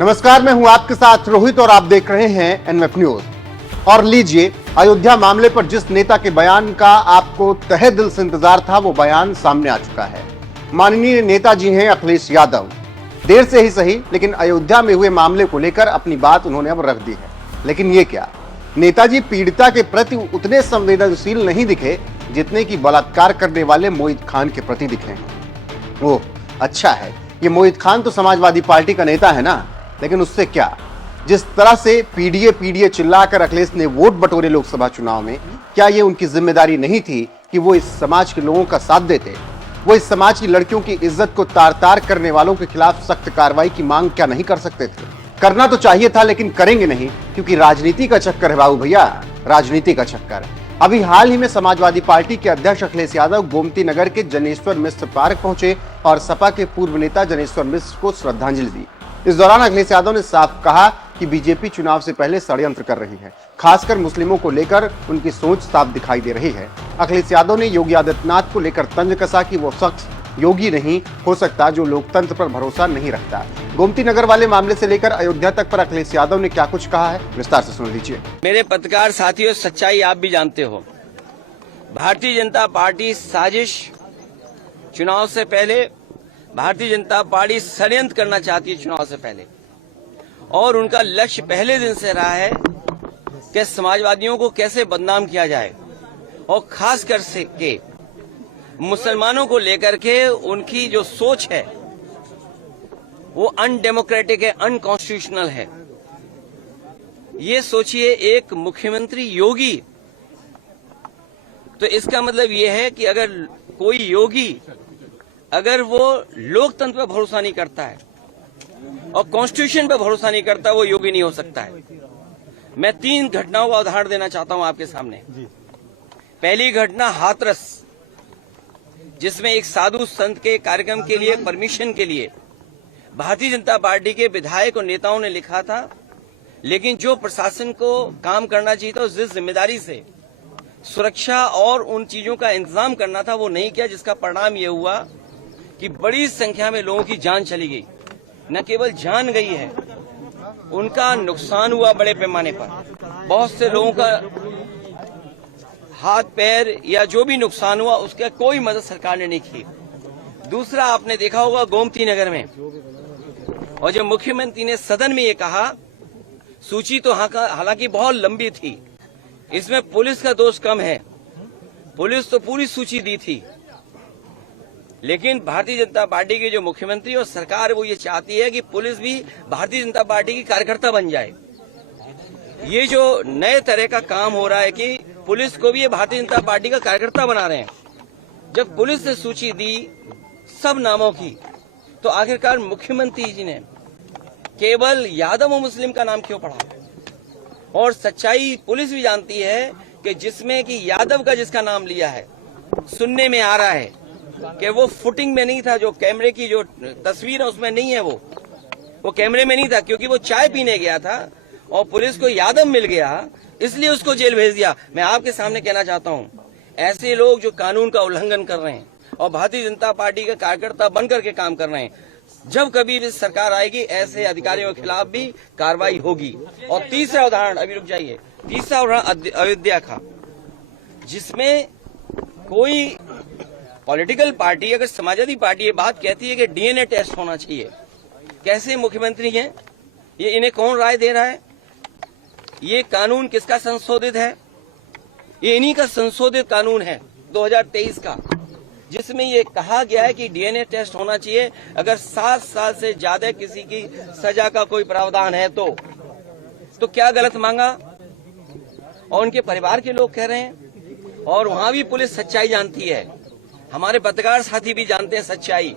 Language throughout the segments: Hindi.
नमस्कार, मैं हूं आपके साथ रोहित और आप देख रहे हैं एनएफ न्यूज। और लीजिए, अयोध्या मामले पर जिस नेता के बयान का आपको तहे दिल से इंतजार था, वो बयान सामने आ चुका है। माननीय नेताजी हैं अखिलेश यादव। देर से ही सही, लेकिन अयोध्या में हुए मामले को लेकर अपनी बात उन्होंने अब रख दी है। लेकिन ये क्या, नेताजी पीड़िता के प्रति उतने संवेदनशील नहीं दिखे जितने की बलात्कार करने वाले मोहित खान के प्रति दिखे। ओह अच्छा है, ये मोहित खान तो समाजवादी पार्टी का नेता है ना, लेकिन उससे क्या, जिस तरह से पीडीए चिल्लाकर अखिलेश ने वोट बटोरे लोकसभा चुनाव में, क्या ये उनकी जिम्मेदारी नहीं थी कि वो इस समाज के लोगों का साथ देते? वो इस समाज की लड़कियों की इज्जत को तार तार करने वालों के खिलाफ सख्त कार्रवाई की मांग क्या नहीं कर सकते थे? करना तो चाहिए था, लेकिन करेंगे नहीं, क्योंकि राजनीति का चक्कर है बाबू भैया, राजनीति का चक्कर। अभी हाल ही में समाजवादी पार्टी के अध्यक्ष अखिलेश यादव गोमती नगर के जनेश्वर मिश्र पार्क पहुंचे और सपा के पूर्व नेता जनेश्वर मिश्र को श्रद्धांजलि दी। इस दौरान अखिलेश यादव ने साफ कहा कि बीजेपी चुनाव से पहले षड्यंत्र कर रही है, खासकर मुस्लिमों को लेकर उनकी सोच साफ दिखाई दे रही है। अखिलेश यादव ने योगी आदित्यनाथ को लेकर तंज कसा कि वो शख्स योगी नहीं हो सकता जो लोकतंत्र पर भरोसा नहीं रखता। गोमती नगर वाले मामले से लेकर अयोध्या तक पर अखिलेश यादव ने क्या कुछ कहा है, विस्तार से सुन लीजिए। मेरे पत्रकार साथियों, सच्चाई आप भी जानते हो। भारतीय जनता पार्टी साजिश, चुनाव से पहले भारतीय जनता पार्टी षड्यंत्र करना चाहती है चुनाव से पहले, और उनका लक्ष्य पहले दिन से रहा है कि समाजवादियों को कैसे बदनाम किया जाए, और खास कर से के मुसलमानों को लेकर के उनकी जो सोच है वो अनडेमोक्रेटिक है, अनकॉन्स्टिट्यूशनल है। ये सोचिए, एक मुख्यमंत्री योगी, तो इसका मतलब ये है कि अगर कोई योगी अगर वो लोकतंत्र पर भरोसा नहीं करता है और कॉन्स्टिट्यूशन पर भरोसा नहीं करता, वो योगी नहीं हो सकता है। मैं 3 घटनाओं का उदाहरण देना चाहता हूं आपके सामने। पहली घटना हाथरस, जिसमें एक साधु संत के कार्यक्रम के लिए, परमिशन के लिए भारतीय जनता पार्टी के विधायक और नेताओं ने लिखा था, लेकिन जो प्रशासन को काम करना चाहिए था, जिस जिम्मेदारी से सुरक्षा और उन चीजों का इंतजाम करना था, वो नहीं किया, जिसका परिणाम ये हुआ कि बड़ी संख्या में लोगों की जान चली गई। न केवल जान गई है, उनका नुकसान हुआ बड़े पैमाने पर। बहुत से लोगों का हाथ पैर या जो भी नुकसान हुआ, उसका कोई मदद सरकार ने नहीं की। दूसरा, आपने देखा होगा गोमती नगर में, और जब मुख्यमंत्री ने सदन में ये कहा, सूची तो हालांकि बहुत लंबी थी, इसमें पुलिस का दोष कम है, पुलिस तो पूरी सूची दी थी, लेकिन भारतीय जनता पार्टी के जो मुख्यमंत्री और सरकार, वो ये चाहती है कि पुलिस भी भारतीय जनता पार्टी की कार्यकर्ता बन जाए। ये जो नए तरह का काम हो रहा है कि पुलिस को भी ये भारतीय जनता पार्टी का कार्यकर्ता बना रहे हैं। जब पुलिस ने सूची दी सब नामों की, तो आखिरकार मुख्यमंत्री जी ने केवल यादव और मुस्लिम का नाम क्यों पढ़ा? और सच्चाई पुलिस भी जानती है कि जिसमें कि यादव का जिसका नाम लिया है, सुनने में आ रहा है कि वो फुटिंग में नहीं था, जो कैमरे की जो तस्वीर है उसमें नहीं है, वो कैमरे में नहीं था, क्योंकि वो चाय पीने गया था और पुलिस को यादव मिल गया, इसलिए उसको जेल भेज दिया। मैं आपके सामने कहना चाहता हूं, ऐसे लोग जो कानून का उल्लंघन कर रहे हैं और भारतीय जनता पार्टी का कार्यकर्ता बनकर के काम कर रहे हैं, जब कभी भी सरकार आएगी, ऐसे अधिकारियों के खिलाफ भी कार्रवाई होगी। और तीसरा उदाहरण, अभी रुक जाइए, तीसरा उदाहरण अयोध्या का, जिसमें कोई पॉलिटिकल पार्टी, अगर समाजवादी पार्टी ये बात कहती है कि डीएनए टेस्ट होना चाहिए, कैसे मुख्यमंत्री हैं ये, इन्हें कौन राय दे रहा है? ये कानून किसका संशोधित है? ये इन्हीं का संशोधित कानून है 2023 का, जिसमें ये कहा गया है कि डीएनए टेस्ट होना चाहिए अगर 7 साल से ज्यादा किसी की सजा का कोई प्रावधान है तो क्या गलत मांगा? और उनके परिवार के लोग कह रहे हैं, और वहां भी पुलिस सच्चाई जानती है, हमारे पत्रकार साथी भी जानते हैं सच्चाई।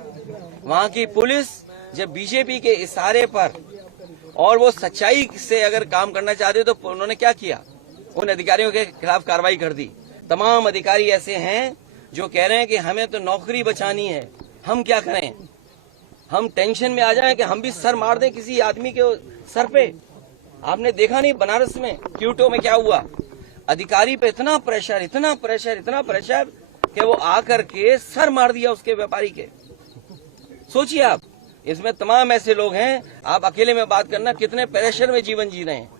वहां की पुलिस जब बीजेपी के इशारे पर और वो सच्चाई से अगर काम करना चाहते तो उन्होंने क्या किया? उन अधिकारियों के खिलाफ कार्रवाई कर दी। तमाम अधिकारी ऐसे हैं जो कह रहे हैं कि हमें तो नौकरी बचानी है, हम क्या करें, हम टेंशन में आ जाएं कि हम भी सर मार दें किसी आदमी के सर पे। आपने देखा नहीं बनारस में, क्यूटो में क्या हुआ? अधिकारी पे इतना प्रेशर, इतना प्रेशर, इतना प्रेशर कि वो आकर के सर मार दिया उसके व्यापारी के। सोचिए आप, इसमें तमाम ऐसे लोग हैं, आप अकेले में बात करना कितने प्रेशर में जीवन जी रहे हैं।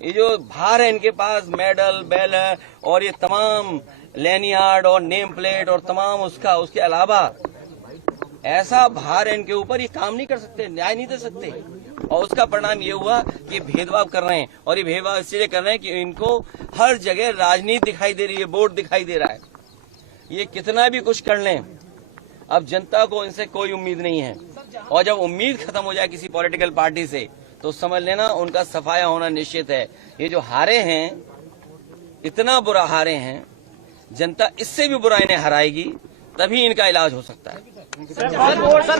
ये जो भार है इनके पास, मेडल बैनर और ये तमाम लैनियार्ड और नेम प्लेट और तमाम उसके अलावा ऐसा भार है इनके ऊपर, ये काम नहीं कर सकते, न्याय नहीं दे सकते। और उसका परिणाम ये हुआ कि भेदभाव कर रहे हैं, और ये भेदभाव इसलिए कर रहे हैं कि इनको हर जगह राजनीति दिखाई दे रही है, वोट दिखाई दे रहा है। ये कितना भी कुछ कर लें, अब जनता को इनसे कोई उम्मीद नहीं है। और जब उम्मीद खत्म हो जाए किसी पॉलिटिकल पार्टी से, तो समझ लेना उनका सफाया होना निश्चित है। ये जो हारे हैं, इतना बुरा हारे हैं, जनता इससे भी बुरा इन्हें हराएगी, तभी इनका इलाज हो सकता है।